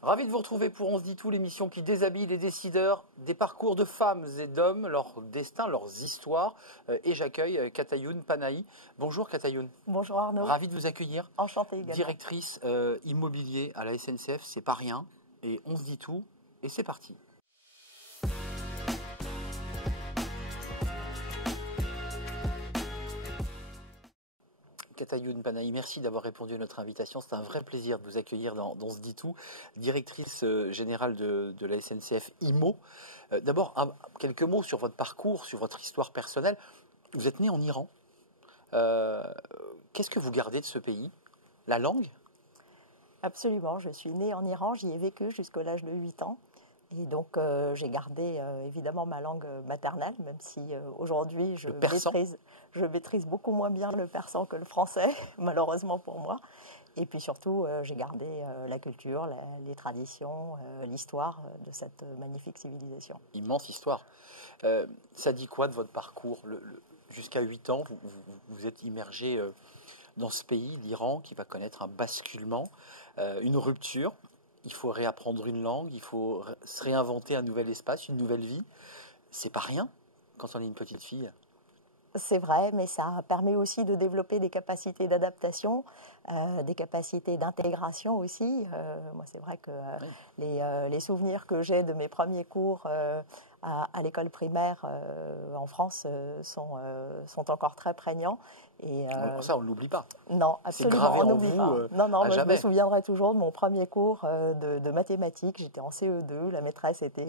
Ravi de vous retrouver pour On se dit tout, l'émission qui déshabille les décideurs des parcours de femmes et d'hommes, leur destin, leurs histoires. Et j'accueille Katayoun Panahi. Bonjour Katayoun. Bonjour Arnaud. Ravi de vous accueillir. Enchantée également. Directrice immobilier à la SNCF, c'est pas rien. Et on se dit tout, et c'est parti. Katayoun Panahi, merci d'avoir répondu à notre invitation. C'est un vrai plaisir de vous accueillir dans Ce dit tout, directrice générale de la SNCF IMO. D'abord, quelques mots sur votre parcours, sur votre histoire personnelle. Vous êtes né en Iran. Qu'est-ce que vous gardez de ce pays? La langue? Absolument, je suis née en Iran, j'y ai vécu jusqu'à l'âge de 8 ans. Et donc j'ai gardé évidemment ma langue maternelle, même si aujourd'hui je maîtrise beaucoup moins bien le persan que le français, malheureusement pour moi. Et puis surtout, j'ai gardé la culture, les traditions, l'histoire de cette magnifique civilisation. Immense histoire. Ça dit quoi de votre parcours? Jusqu'à 8 ans, vous êtes immergé dans ce pays, l'Iran, qui va connaître un basculement, une rupture. Il faut réapprendre une langue, il faut se réinventer un nouvel espace, une nouvelle vie. C'est pas rien quand on est une petite fille. C'est vrai, mais ça permet aussi de développer des capacités d'adaptation, des capacités d'intégration aussi. Moi, c'est vrai que les souvenirs que j'ai de mes premiers cours à l'école primaire en France sont encore très prégnants. Et, ça, on ne l'oublie pas. Non, absolument, on n'oublie pas. Non, moi, je me souviendrai toujours de mon premier cours de mathématiques. J'étais en CE2, la maîtresse était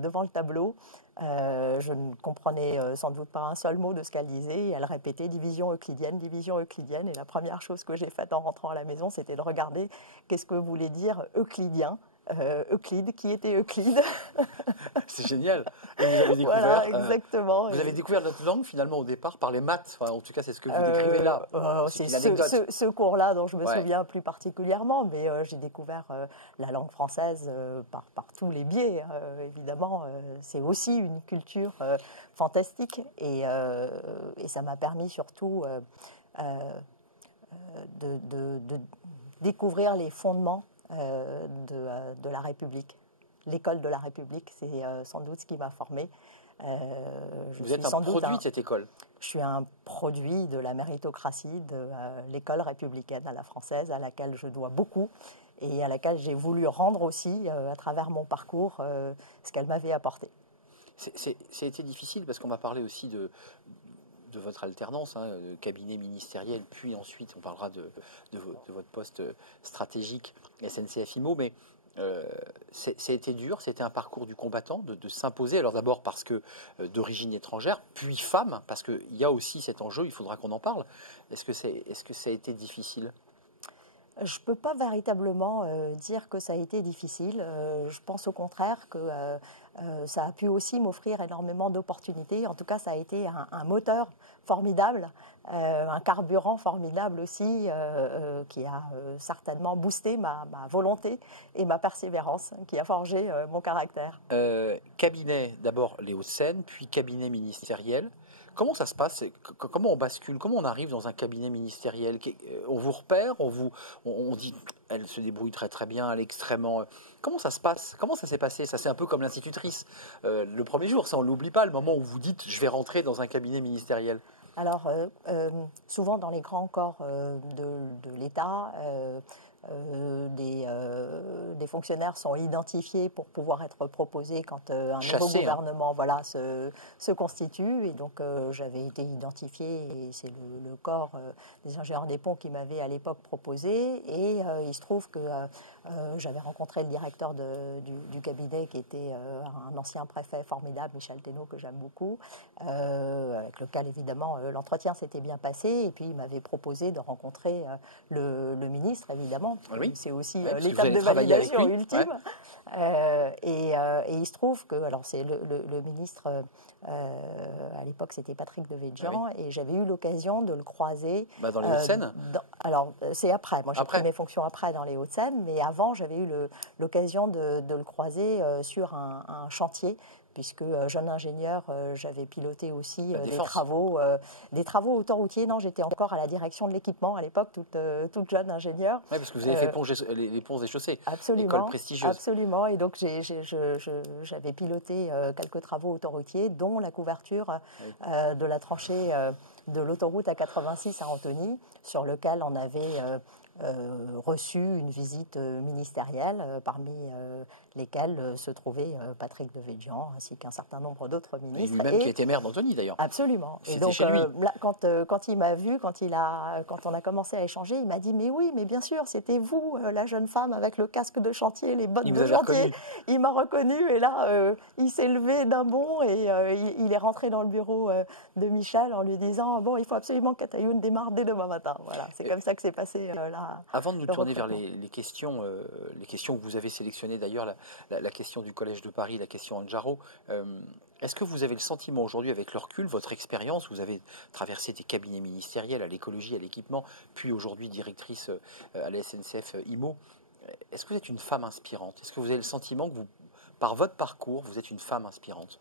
devant le tableau. Je ne comprenais sans doute pas un seul mot de ce qu'elle disait. Et elle répétait division euclidienne, division euclidienne. Et la première chose que j'ai faite en rentrant à la maison, c'était de regarder qu'est-ce que voulait dire euclidien. Euclide, qui était Euclide? C'est génial. Et vous avez découvert, voilà, exactement. Vous avez découvert notre langue finalement au départ par les maths. Enfin, en tout cas, c'est ce que vous décrivez là. C'est ce cours-là dont je me souviens plus particulièrement, mais j'ai découvert la langue française par tous les biais. Évidemment, c'est aussi une culture fantastique et ça m'a permis surtout de découvrir les fondements de la République. L'école de la République, c'est sans doute ce qui m'a formée. Vous êtes un produit de cette école? Je suis un produit de la méritocratie, de l'école républicaine à la française, à laquelle je dois beaucoup et à laquelle j'ai voulu rendre aussi, à travers mon parcours, ce qu'elle m'avait apporté. Ça a été difficile parce qu'on m'a parlé aussi de votre alternance, cabinet ministériel, puis ensuite on parlera de votre poste stratégique SNCF IMO, mais ça a été dur, c'était un parcours du combattant de s'imposer, alors d'abord parce que d'origine étrangère, puis femme, parce qu'il y a aussi cet enjeu, il faudra qu'on en parle. Est-ce que ça a été difficile? Je ne peux pas véritablement dire que ça a été difficile. Je pense au contraire que ça a pu aussi m'offrir énormément d'opportunités. En tout cas, ça a été un moteur formidable, un carburant formidable aussi, qui a certainement boosté ma volonté et ma persévérance, qui a forgé mon caractère. Cabinet, d'abord les Hauts-de-Seine, puis cabinet ministériel. Comment ça se passe? Comment on bascule? Comment on arrive dans un cabinet ministériel? On vous repère? On dit elle se débrouille très très bien, elle est extrêmement... Comment ça se passe? Comment ça s'est passé? Ça, c'est un peu comme l'institutrice. Le premier jour, ça on ne l'oublie pas, le moment où vous dites je vais rentrer dans un cabinet ministériel. Alors, souvent dans les grands corps de l'État, des fonctionnaires sont identifiés pour pouvoir être proposés quand un nouveau gouvernement se constitue. Et donc, j'avais été identifiée et c'est le corps des ingénieurs des ponts qui m'avait à l'époque proposé. Et il se trouve que j'avais rencontré le directeur du cabinet qui était un ancien préfet formidable, Michel Thénault, que j'aime beaucoup, avec lequel évidemment l'entretien s'était bien passé. Et puis il m'avait proposé de rencontrer le ministre, évidemment. Oui. C'est aussi l'étape de validation ultime. Ouais. Et il se trouve que, alors c'est le ministre, à l'époque c'était Patrick Devedjian, et j'avais eu l'occasion de le croiser. Dans les Hauts-de-Seine? Alors c'est après, moi j'ai pris mes fonctions après dans les Hauts-de-Seine, mais avant j'avais eu l'occasion de le croiser sur un chantier puisque jeune ingénieur, j'avais piloté aussi des travaux autoroutiers. Non, j'étais encore à la direction de l'équipement à l'époque, toute jeune ingénieure. Oui, parce que vous avez fait les ponts et chaussées, absolument, école prestigieuse. Absolument, et donc j'avais piloté quelques travaux autoroutiers, dont la couverture de la tranchée de l'autoroute A86 à Antony, sur lequel on avait reçu une visite ministérielle, parmi lesquels se trouvait Patrick Devedjian, ainsi qu'un certain nombre d'autres ministres. Et lui-même qui était maire d'Antony d'ailleurs. Absolument. Et donc, chez lui. Là, quand il m'a vu, quand on a commencé à échanger, il m'a dit « Mais oui, mais bien sûr, c'était vous, la jeune femme avec le casque de chantier, les bottes de chantier. » Il m'a reconnu, et là, il s'est levé d'un bond et il est rentré dans le bureau de Michel en lui disant « Bon, il faut absolument que Katayoun démarre dès demain matin. » Voilà, c'est comme ça que c'est passé là. Avant de nous tourner vers les questions que vous avez sélectionnées d'ailleurs, la question du Collège de Paris, la question Andjaro, est-ce que vous avez le sentiment aujourd'hui, avec le recul, votre expérience, vous avez traversé des cabinets ministériels à l'écologie, à l'équipement, puis aujourd'hui directrice à la SNCF IMO, est-ce que vous êtes une femme inspirante? Est-ce que vous avez le sentiment que par votre parcours, vous êtes une femme inspirante?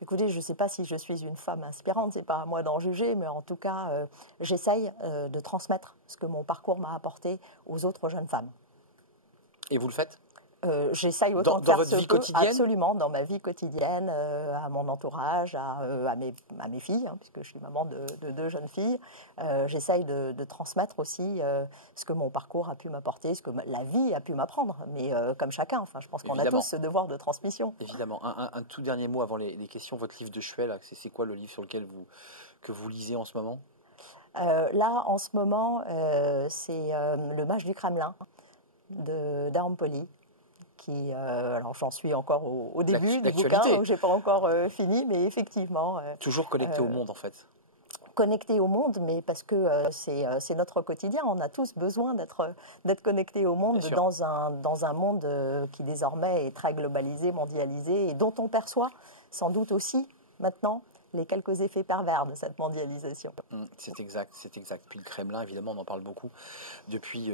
Écoutez, je ne sais pas si je suis une femme inspirante, ce n'est pas à moi d'en juger, mais en tout cas, j'essaye de transmettre ce que mon parcours m'a apporté aux autres jeunes femmes. Et vous le faites? J'essaye autant de faire votre vie quotidienne? Absolument, dans ma vie quotidienne, à mon entourage, à mes filles, hein, puisque je suis maman de 2 jeunes filles. J'essaye de transmettre aussi ce que mon parcours a pu m'apporter, ce que la vie a pu m'apprendre, mais comme chacun. Enfin, je pense qu'on a tous ce devoir de transmission. Évidemment. Un tout dernier mot avant les questions. Votre livre de chevet, c'est quoi le livre sur lequel que vous lisez en ce moment? Là, en ce moment, c'est Le Mage du Kremlin d'Aaron Poli. Alors j'en suis encore au début du bouquin, donc je n'ai pas encore fini, mais effectivement... toujours connecté au monde, en fait. Connecté au monde, mais parce que c'est notre quotidien. On a tous besoin d'être connectés au monde dans un monde qui désormais est très globalisé, mondialisé, et dont on perçoit sans doute aussi maintenant les quelques effets pervers de cette mondialisation. C'est exact. Puis le Kremlin, évidemment, on en parle beaucoup depuis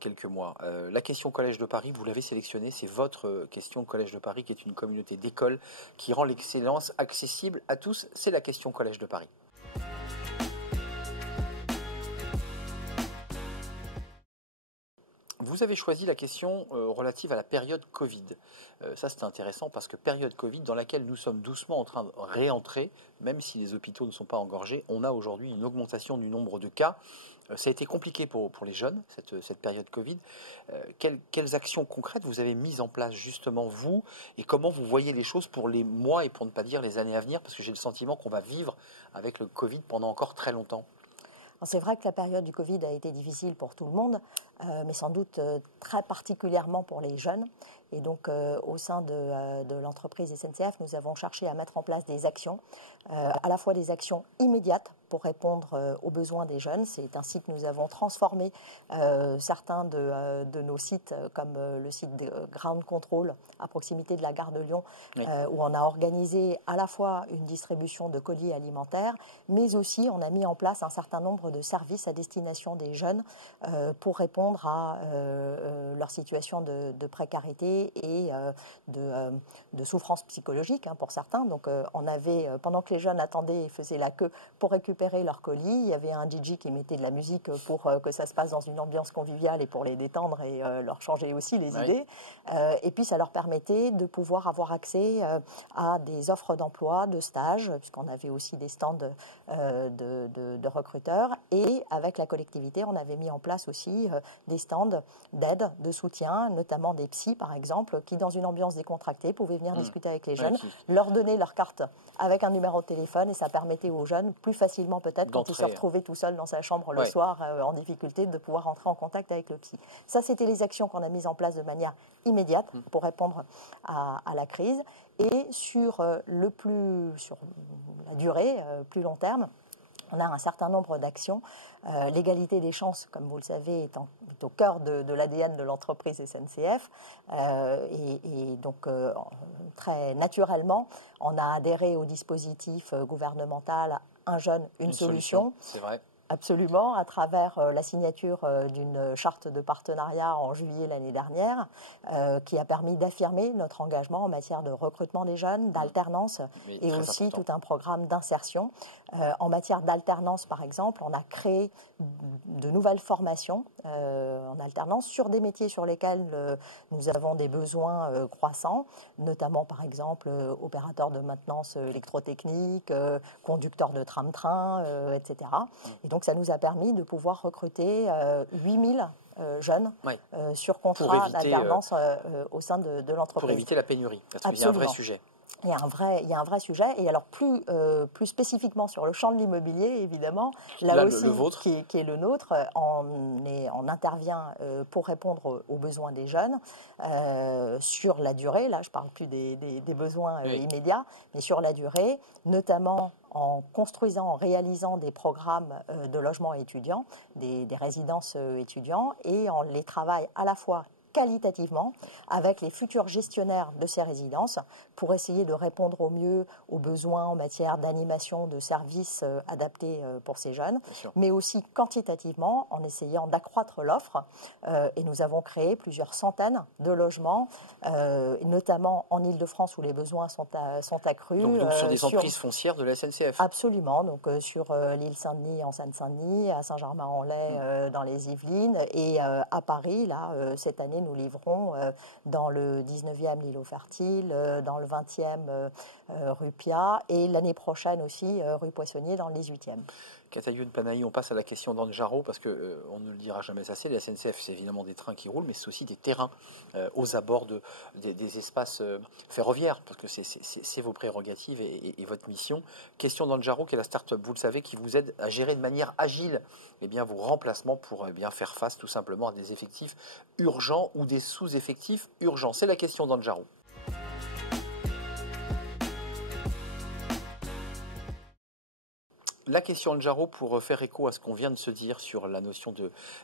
quelques mois. La question Collège de Paris, vous l'avez sélectionnée, c'est votre question Collège de Paris, qui est une communauté d'écoles qui rend l'excellence accessible à tous. C'est la question Collège de Paris. Vous avez choisi la question relative à la période Covid. Ça, c'est intéressant parce que période Covid dans laquelle nous sommes doucement en train de réentrer, même si les hôpitaux ne sont pas engorgés, on a aujourd'hui une augmentation du nombre de cas. Ça a été compliqué pour les jeunes, cette période Covid. Quelles actions concrètes vous avez mises en place justement, vous, et comment vous voyez les choses pour les mois et pour ne pas dire les années à venir, parce que j'ai le sentiment qu'on va vivre avec le Covid pendant encore très longtemps. C'est vrai que la période du Covid a été difficile pour tout le monde, mais sans doute très particulièrement pour les jeunes. Et donc, au sein de l'entreprise SNCF, nous avons cherché à mettre en place des actions, à la fois des actions immédiates pour répondre aux besoins des jeunes. C'est ainsi que nous avons transformé certains de nos sites, comme le site de Ground Control à proximité de la gare de Lyon, où on a organisé à la fois une distribution de colis alimentaires, mais aussi on a mis en place un certain nombre de services à destination des jeunes pour répondre à leur situation de précarité et de souffrance psychologique pour certains. Donc on avait, pendant que les jeunes attendaient et faisaient la queue pour récupérer leur colis, il y avait un DJ qui mettait de la musique pour que ça se passe dans une ambiance conviviale et pour les détendre et leur changer aussi les idées. Et puis ça leur permettait de pouvoir avoir accès à des offres d'emploi, de stages, puisqu'on avait aussi des stands de recruteurs. Et avec la collectivité, on avait mis en place aussi des stands d'aide, de soutien, notamment des psys par exemple, qui dans une ambiance décontractée pouvaient venir discuter avec les jeunes, leur donner leur carte avec un numéro de téléphone, et ça permettait aux jeunes plus facilement peut-être quand ils se retrouvaient tout seuls dans sa chambre le soir en difficulté, de pouvoir entrer en contact avec le psy. Ça, c'était les actions qu'on a mises en place de manière immédiate pour répondre à la crise. Et sur la durée, plus long terme, on a un certain nombre d'actions. L'égalité des chances, comme vous le savez, est au cœur de l'ADN de l'entreprise SNCF. Et donc, très naturellement, on a adhéré au dispositif gouvernemental Un jeune, une solution. C'est vrai. Absolument, à travers la signature d'une charte de partenariat en juillet l'année dernière, qui a permis d'affirmer notre engagement en matière de recrutement des jeunes, d'alternance et aussi important. Tout un programme d'insertion. En matière d'alternance, par exemple, on a créé de nouvelles formations en alternance sur des métiers sur lesquels nous avons des besoins croissants, notamment par exemple opérateurs de maintenance électrotechnique, conducteurs de tram-train, etc. Et donc ça nous a permis de pouvoir recruter 8000 jeunes sur contrat d'alternance au sein de l'entreprise. Pour éviter la pénurie, parce qu'il y a un vrai sujet. Il y a un vrai sujet. Et alors, plus spécifiquement sur le champ de l'immobilier, évidemment, là aussi, le vôtre. qui est le nôtre, on intervient pour répondre aux besoins des jeunes sur la durée. Là, je ne parle plus des besoins immédiats, mais sur la durée, notamment en construisant, en réalisant des programmes de logement étudiants, des résidences étudiants, et on les travaille à la fois qualitativement avec les futurs gestionnaires de ces résidences pour essayer de répondre au mieux aux besoins en matière d'animation de services adaptés pour ces jeunes, mais aussi quantitativement en essayant d'accroître l'offre. Et nous avons créé plusieurs centaines de logements, notamment en Île-de-France où les besoins sont accrus. Donc sur des emprises foncières de la SNCF. Absolument, donc sur l'île Saint-Denis en Seine-Saint-Denis, à Saint-Germain-en-Laye dans les Yvelines, et à Paris, là, cette année, nous livrons dans le 19e l'île aux Fertiles, dans le 20e rue Piat, et l'année prochaine aussi rue Poissonnier dans le 18e. Katayoun Panahi, on passe à la question d'Anne Jarot, parce qu'on ne le dira jamais assez, la SNCF, c'est évidemment des trains qui roulent, mais c'est aussi des terrains aux abords des espaces ferroviaires, parce que c'est vos prérogatives et votre mission. Question d'Anne Jarot, qui est la start-up, vous le savez, qui vous aide à gérer de manière agile vos remplacements pour faire face tout simplement à des effectifs urgents ou des sous-effectifs urgents. C'est la question d'Anne Jarot. La question de Jarot, pour faire écho à ce qu'on vient de se dire sur la notion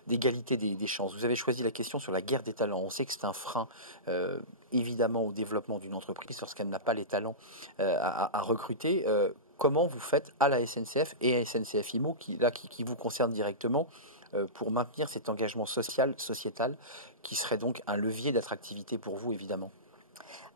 d'égalité des chances. Vous avez choisi la question sur la guerre des talents. On sait que c'est un frein, évidemment, au développement d'une entreprise lorsqu'elle n'a pas les talents à recruter. Comment vous faites à la SNCF et à SNCF Immo, qui vous concerne directement, pour maintenir cet engagement sociétal, qui serait donc un levier d'attractivité pour vous, évidemment?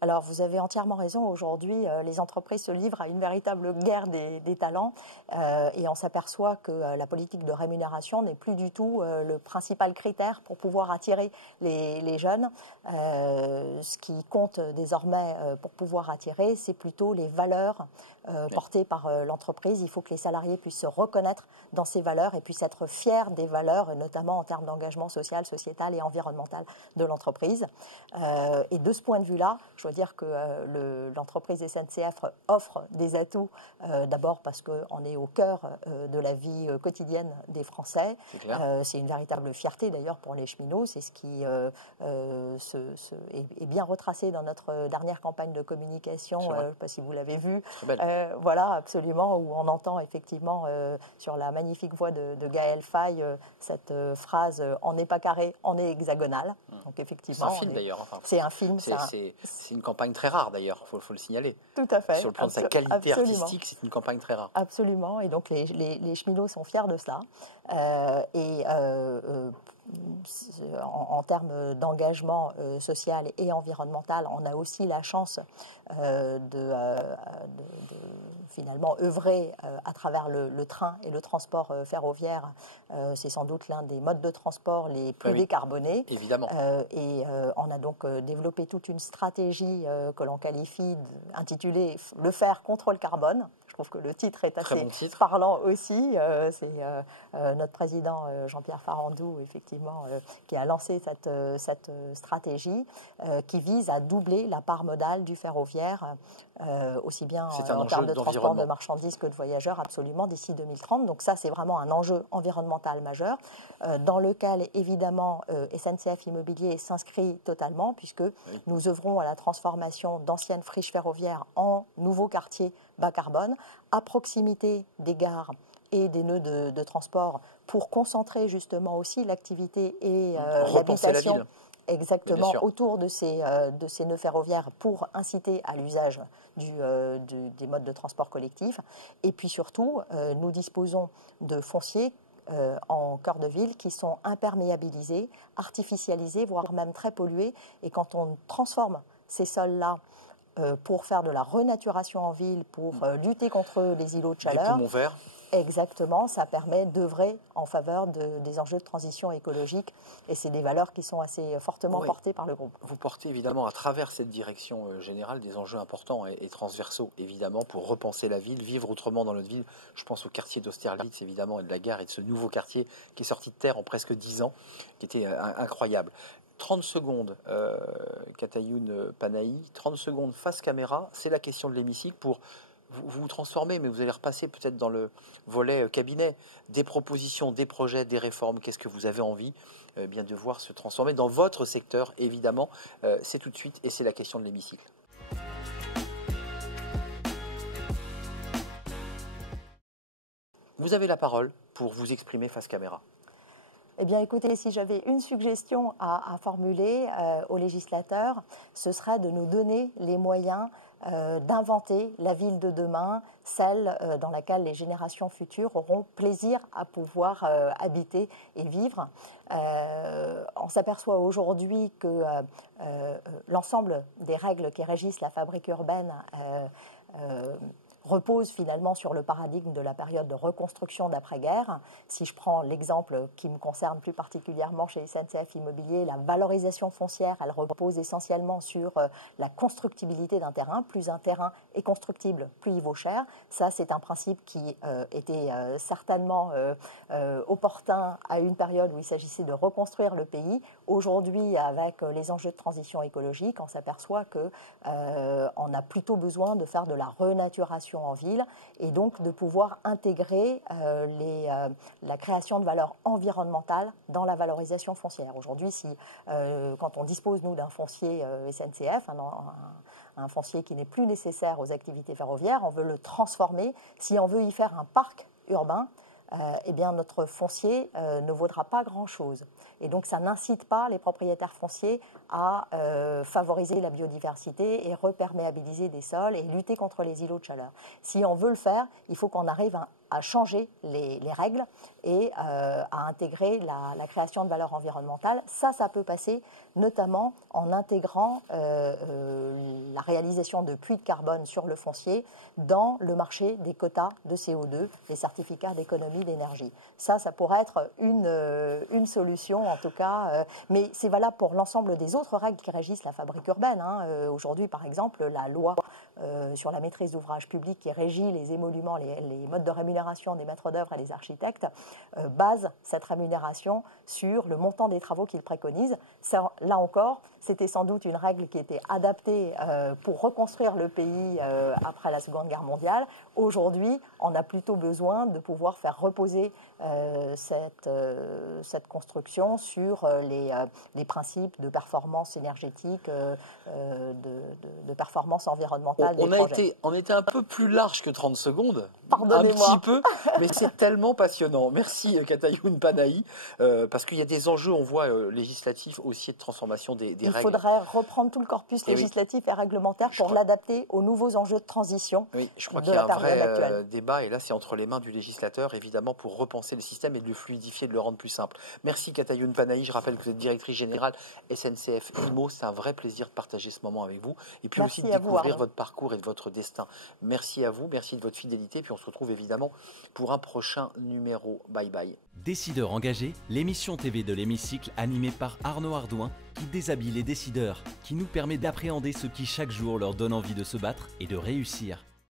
Alors, vous avez entièrement raison. Aujourd'hui, les entreprises se livrent à une véritable guerre des talents et on s'aperçoit que la politique de rémunération n'est plus du tout le principal critère pour pouvoir attirer les jeunes. Ce qui compte désormais pour pouvoir attirer, c'est plutôt les valeurs portées par l'entreprise. Il faut que les salariés puissent se reconnaître dans ces valeurs et puissent être fiers des valeurs, notamment en termes d'engagement social, sociétal et environnemental de l'entreprise. Et de ce point de vue-là, je dois dire que l'entreprise SNCF offre des atouts, d'abord parce qu'on est au cœur de la vie quotidienne des Français. C'est une véritable fierté d'ailleurs pour les cheminots. C'est ce qui est bien retracé dans notre dernière campagne de communication. Je ne sais pas si vous l'avez vu. Voilà, absolument, où on entend effectivement sur la magnifique voix de Gaël Faye cette phrase « on n'est pas carré, on est hexagonal ». Donc effectivement, c'est un film d'ailleurs. Enfin, c'est un film. C'est une campagne très rare d'ailleurs, il faut le signaler. Tout à fait. Sur le plan de sa qualité artistique, c'est une campagne très rare. Absolument, et donc les cheminots sont fiers de cela. En termes d'engagement social et environnemental, on a aussi la chance de finalement œuvrer à travers le train et le transport ferroviaire. C'est sans doute l'un des modes de transport les plus décarbonés. Évidemment. On a donc développé toute une stratégie que l'on qualifie intitulée « Le fer contre le carbone ». Je trouve que le titre est assez parlant aussi. C'est notre président Jean-Pierre Farandou, effectivement, qui a lancé cette stratégie qui vise à doubler la part modale du ferroviaire, aussi bien en termes de transport de marchandises que de voyageurs, absolument, d'ici 2030. Donc ça, c'est vraiment un enjeu environnemental majeur, dans lequel, évidemment, SNCF Immobilier s'inscrit totalement, puisque nous œuvrons à la transformation d'anciennes friches ferroviaires en nouveaux quartiers bas carbone, à proximité des gares et des nœuds de transport, pour concentrer justement aussi l'activité et l'habitation exactement autour de ces nœuds ferroviaires, pour inciter à l'usage des modes de transport collectif. Et puis surtout, nous disposons de foncier en cœur de ville qui sont imperméabilisés, artificialisés, voire même très pollués. Et quand on transforme ces sols-là pour faire de la renaturation en ville, pour lutter contre les îlots de chaleur. Des poumons verts. Exactement, ça permet d'œuvrer en faveur des enjeux de transition écologique et c'est des valeurs qui sont assez fortement portées par le groupe. Vous portez évidemment à travers cette direction générale des enjeux importants et transversaux évidemment pour repenser la ville, vivre autrement dans notre ville. Je pense au quartier d'Austerlitz évidemment et de la gare et de ce nouveau quartier qui est sorti de terre en presque 10 ans, qui était incroyable. 30 secondes, Katayoun Panahi, 30 secondes face caméra, c'est la question de l'hémicycle pour vous transformer, mais vous allez repasser peut-être dans le volet cabinet, des propositions, des projets, des réformes, qu'est-ce que vous avez envie bien de voir se transformer dans votre secteur, évidemment, c'est tout de suite et c'est la question de l'hémicycle. Vous avez la parole pour vous exprimer face caméra. Eh bien, écoutez, si j'avais une suggestion à formuler aux législateurs, ce serait de nous donner les moyens d'inventer la ville de demain, celle dans laquelle les générations futures auront plaisir à pouvoir habiter et vivre. On s'aperçoit aujourd'hui que l'ensemble des règles qui régissent la fabrique urbaine repose finalement sur le paradigme de la période de reconstruction d'après-guerre. Si je prends l'exemple qui me concerne plus particulièrement chez SNCF Immobilier, la valorisation foncière, elle repose essentiellement sur la constructibilité d'un terrain. Plus un terrain est constructible, plus il vaut cher. Ça, c'est un principe qui était certainement opportun à une période où il s'agissait de reconstruire le pays. Aujourd'hui, avec les enjeux de transition écologique, on s'aperçoit qu'on a plutôt besoin de faire de la renaturation en ville et donc de pouvoir intégrer la création de valeur environnementale dans la valorisation foncière. Aujourd'hui, quand on dispose, nous, d'un foncier SNCF, un foncier qui n'est plus nécessaire aux activités ferroviaires, on veut le transformer. Si on veut y faire un parc urbain, eh bien notre foncier ne vaudra pas grand-chose. Et donc ça n'incite pas les propriétaires fonciers à favoriser la biodiversité et reperméabiliser des sols et lutter contre les îlots de chaleur. Si on veut le faire, il faut qu'on arrive à changer les règles et à intégrer la création de valeur environnementale. Ça peut passer notamment en intégrant la réalisation de puits de carbone sur le foncier dans le marché des quotas de CO2, des certificats d'économie d'énergie. Ça pourrait être une solution en tout cas, mais c'est valable pour l'ensemble des autres règles qui régissent la fabrique urbaine. Aujourd'hui, par exemple, la loi sur la maîtrise d'ouvrage public qui régit les émoluments, les modes de rémunération des maîtres d'œuvre et des architectes, base cette rémunération sur le montant des travaux qu'ils préconisent. Ça, là encore, c'était sans doute une règle qui était adaptée pour reconstruire le pays après la Seconde Guerre mondiale. Aujourd'hui, on a plutôt besoin de pouvoir faire reposer cette construction sur les principes de performance énergétique, de performance environnementale des projets. On était un peu plus large que 30 secondes. Pardonnez-moi. Un petit peu, mais c'est tellement passionnant. Merci Katayoun Panahi, parce qu'il y a des enjeux, on voit, législatifs aussi de transformation des règles. Il faudrait reprendre tout le corpus législatif et réglementaire pour l'adapter aux nouveaux enjeux de transition. Oui, je crois qu'il y a un vrai débat, et là c'est entre les mains du législateur, évidemment, pour repenser le système et de le fluidifier, de le rendre plus simple. Merci Katayoun Panahi, je rappelle que vous êtes directrice générale SNCF IMO, c'est un vrai plaisir de partager ce moment avec vous, et puis aussi de découvrir votre parcours et de votre destin. Merci à vous, merci de votre fidélité, puis on se retrouve évidemment pour un prochain numéro. Bye bye. Décideurs engagés, l'émission TV de l'hémicycle animée par Arnaud Ardouin qui déshabille les décideurs, qui nous permet d'appréhender ce qui chaque jour leur donne envie de se battre et de réussir.